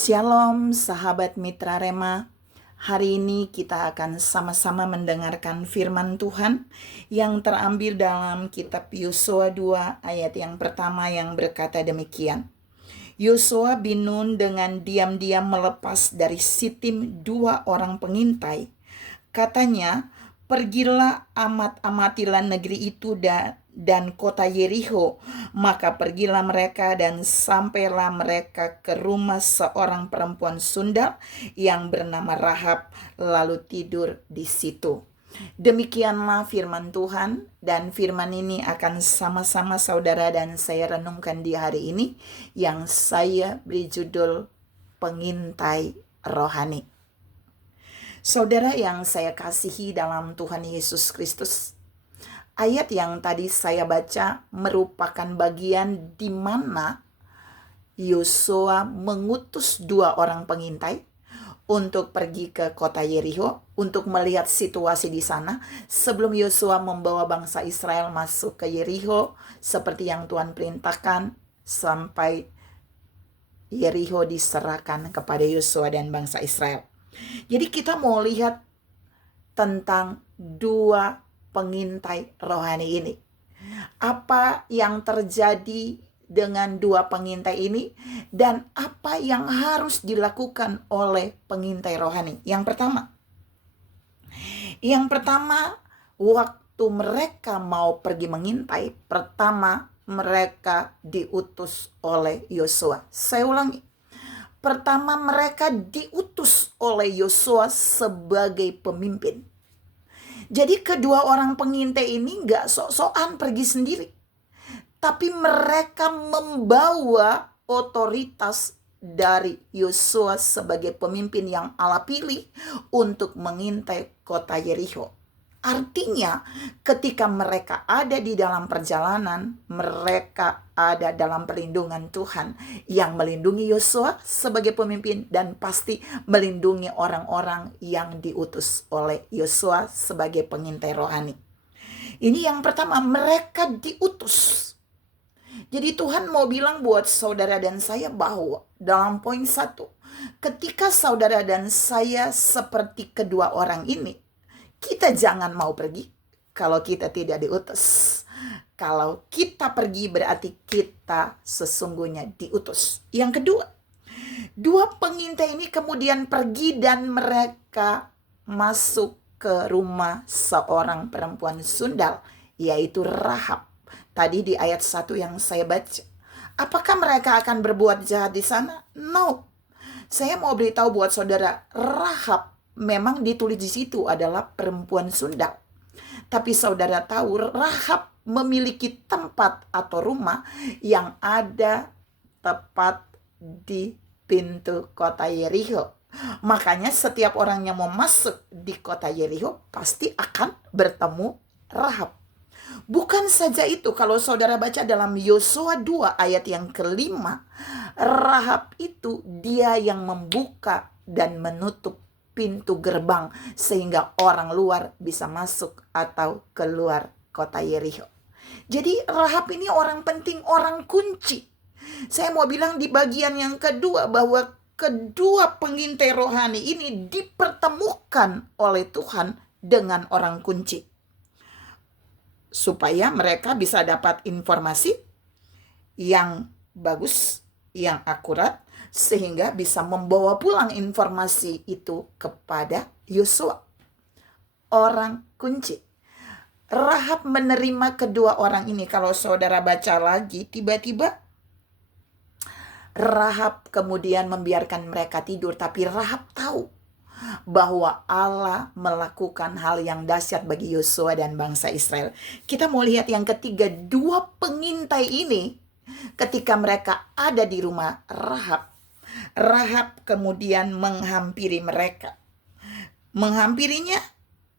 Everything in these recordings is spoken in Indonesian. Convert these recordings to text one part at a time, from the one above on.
Shalom sahabat Mitra Rema. Hari ini kita akan sama-sama mendengarkan firman Tuhan yang terambil dalam kitab Yosua 2 ayat yang pertama yang berkata demikian. Yosua bin Nun dengan diam-diam melepas dari Sitim 2 orang pengintai. Katanya, pergilah amatilah negeri itu dan kota Yerikho. Maka pergilah mereka dan sampailah mereka ke rumah seorang perempuan sundal yang bernama Rahab, lalu tidur di situ. Demikianlah firman Tuhan, dan firman ini akan sama-sama saudara dan saya renungkan di hari ini yang saya beri judul Pengintai Rohani. Saudara yang saya kasihi dalam Tuhan Yesus Kristus, ayat yang tadi saya baca merupakan bagian di mana Yosua mengutus 2 orang pengintai untuk pergi ke kota Yerikho untuk melihat situasi di sana sebelum Yosua membawa bangsa Israel masuk ke Yerikho seperti yang Tuhan perintahkan sampai Yerikho diserahkan kepada Yosua dan bangsa Israel. Jadi kita mau lihat tentang 2 pengintai rohani ini. Apa yang terjadi dengan 2 pengintai ini dan apa yang harus dilakukan oleh pengintai rohani. Yang pertama, waktu mereka mau pergi mengintai, pertama mereka diutus oleh Yosua. Saya ulangi. Pertama mereka diutus oleh Yosua sebagai pemimpin. Jadi kedua orang pengintai ini gak sok-sokan pergi sendiri. Tapi mereka membawa otoritas dari Yosua sebagai pemimpin yang Allah pilih untuk mengintai kota Yerikho. Artinya ketika mereka ada di dalam perjalanan, mereka ada dalam perlindungan Tuhan yang melindungi Yosua sebagai pemimpin dan pasti melindungi orang-orang yang diutus oleh Yosua sebagai pengintai rohani. Ini yang pertama, mereka diutus. Jadi Tuhan mau bilang buat saudara dan saya bahwa dalam poin 1, ketika saudara dan saya seperti kedua orang ini, kita jangan mau pergi kalau kita tidak diutus. Kalau kita pergi berarti kita sesungguhnya diutus. Yang kedua, 2 pengintai ini kemudian pergi dan mereka masuk ke rumah seorang perempuan sundal, yaitu Rahab. Tadi di ayat 1 yang saya baca. Apakah mereka akan berbuat jahat di sana? No. Saya mau beritahu buat saudara, Rahab memang ditulis di situ adalah perempuan sundal. Tapi saudara tahu Rahab memiliki tempat atau rumah yang ada tepat di pintu kota Yerikho. Makanya setiap orang yang mau masuk di kota Yerikho pasti akan bertemu Rahab. Bukan saja itu, kalau saudara baca dalam Yosua 2 ayat yang kelima, Rahab itu dia yang membuka dan menutup pintu gerbang sehingga orang luar bisa masuk atau keluar kota Yerikho. Jadi Rahab ini orang penting, orang kunci. Saya mau bilang di bagian yang kedua bahwa kedua pengintai rohani ini dipertemukan oleh Tuhan dengan orang kunci, supaya mereka bisa dapat informasi yang bagus, yang akurat, sehingga bisa membawa pulang informasi itu kepada Yosua. Orang kunci. Rahab menerima kedua orang ini. Kalau saudara baca lagi, tiba-tiba Rahab kemudian membiarkan mereka tidur. Tapi Rahab tahu bahwa Allah melakukan hal yang dahsyat bagi Yosua dan bangsa Israel. Kita mau lihat yang ketiga, 2 pengintai ini ketika mereka ada di rumah Rahab, Rahab kemudian menghampiri mereka. Menghampirinya,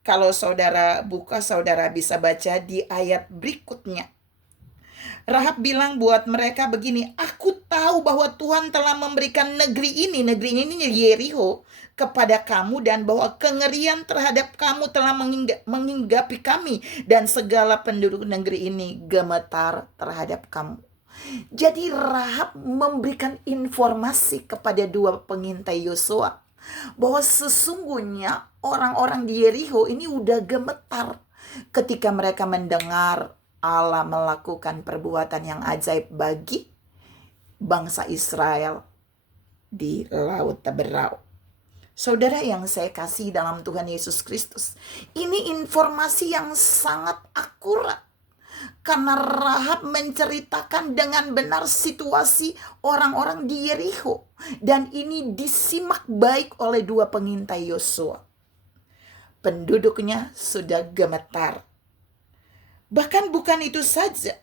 kalau saudara buka, saudara bisa baca di ayat berikutnya. Rahab bilang buat mereka begini, aku tahu bahwa Tuhan telah memberikan negeri ini Yerikho kepada kamu, dan bahwa kengerian terhadap kamu telah menghinggapi kami, dan segala penduduk negeri ini gemetar terhadap kamu. Jadi Rahab memberikan informasi kepada dua pengintai Yosua bahwa sesungguhnya orang-orang di Yerikho ini udah gemetar ketika mereka mendengar Allah melakukan perbuatan yang ajaib bagi bangsa Israel di Laut Teberau. Saudara yang saya kasih dalam Tuhan Yesus Kristus, ini informasi yang sangat akurat. Karena Rahab menceritakan dengan benar situasi orang-orang di Yerikho. Dan ini disimak baik oleh dua pengintai Yosua. Penduduknya sudah gemetar. Bahkan bukan itu saja.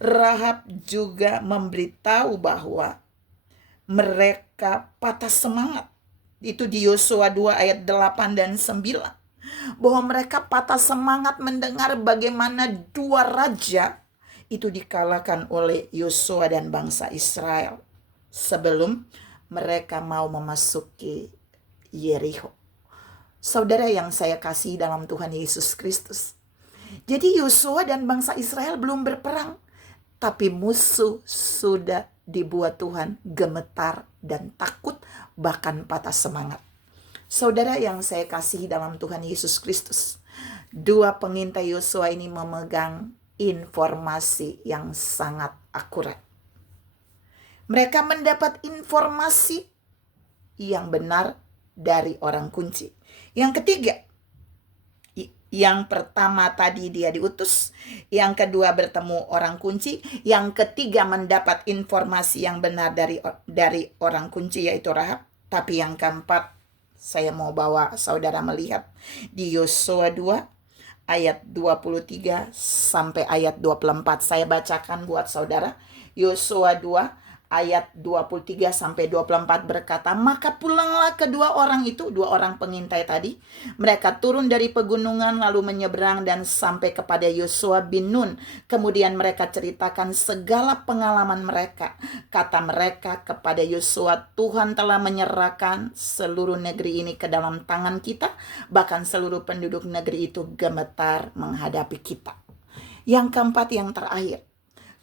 Rahab juga memberitahu bahwa mereka patah semangat. Itu di Yosua 2 ayat 8 dan 9. Bahwa mereka patah semangat mendengar bagaimana dua raja itu dikalahkan oleh Yosua dan bangsa Israel sebelum mereka mau memasuki Yerikho. Saudara yang saya kasih dalam Tuhan Yesus Kristus, jadi Yosua dan bangsa Israel belum berperang, tapi musuh sudah dibuat Tuhan gemetar dan takut, bahkan patah semangat. Saudara yang saya kasih dalam Tuhan Yesus Kristus, dua pengintai Yosua ini memegang informasi yang sangat akurat. Mereka mendapat informasi yang benar dari orang kunci. Yang ketiga, yang pertama tadi dia diutus, yang kedua bertemu orang kunci, yang ketiga mendapat informasi yang benar dari orang kunci yaitu Rahab. Tapi yang keempat, saya mau bawa saudara melihat di Yosua 2 ayat 23 sampai ayat 24. Saya bacakan buat saudara. Yosua 2 ayat 23 sampai 24 berkata, "Maka pulanglah kedua orang itu," dua orang pengintai tadi. "Mereka turun dari pegunungan lalu menyeberang dan sampai kepada Yosua bin Nun. Kemudian mereka ceritakan segala pengalaman mereka. Kata mereka kepada Yosua, 'Tuhan telah menyerahkan seluruh negeri ini ke dalam tangan kita. Bahkan seluruh penduduk negeri itu gemetar menghadapi kita.'" Yang keempat, yang terakhir,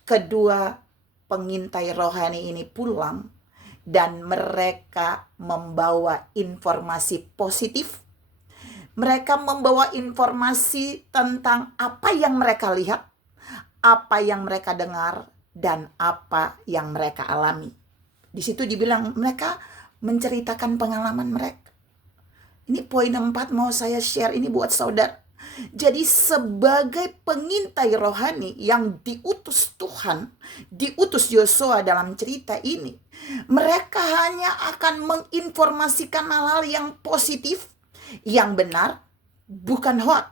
kedua pengintai rohani ini pulang dan mereka membawa informasi positif. Mereka membawa informasi tentang apa yang mereka lihat, apa yang mereka dengar, dan apa yang mereka alami. Di situ dibilang mereka menceritakan pengalaman mereka. Ini poin 4 mau saya share ini buat saudara. Jadi sebagai pengintai rohani yang diutus Tuhan, diutus Yosua dalam cerita ini, mereka hanya akan menginformasikan hal-hal yang positif, yang benar, bukan hoax,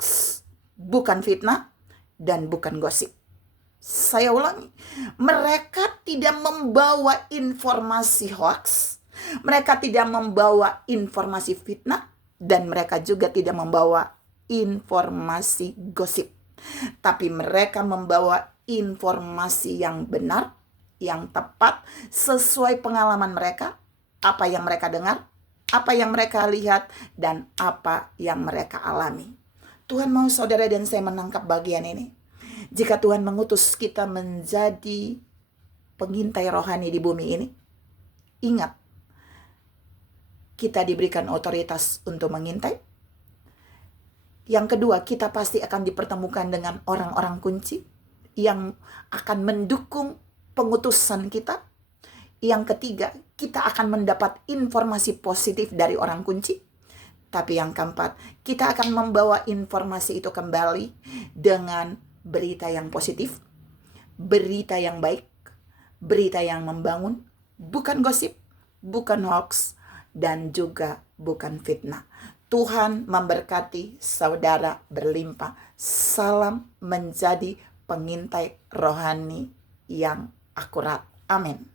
bukan fitnah, dan bukan gosip. Saya ulangi, mereka tidak membawa informasi hoax, mereka tidak membawa informasi fitnah, dan mereka juga tidak membawa informasi gosip. Tapi mereka membawa informasi yang benar, yang tepat, sesuai pengalaman mereka, apa yang mereka dengar, apa yang mereka lihat, dan apa yang mereka alami. Tuhan mau saudara dan saya menangkap bagian ini. Jika Tuhan mengutus kita menjadi pengintai rohani di bumi ini, ingat, kita diberikan otoritas untuk mengintai. Yang kedua, kita pasti akan dipertemukan dengan orang-orang kunci yang akan mendukung pengutusan kita. Yang ketiga, kita akan mendapat informasi positif dari orang kunci. Tapi yang keempat, kita akan membawa informasi itu kembali dengan berita yang positif, berita yang baik, berita yang membangun, bukan gosip, bukan hoax, dan juga bukan fitnah. Tuhan memberkati saudara berlimpah. Salam menjadi pengintai rohani yang akurat. Amin.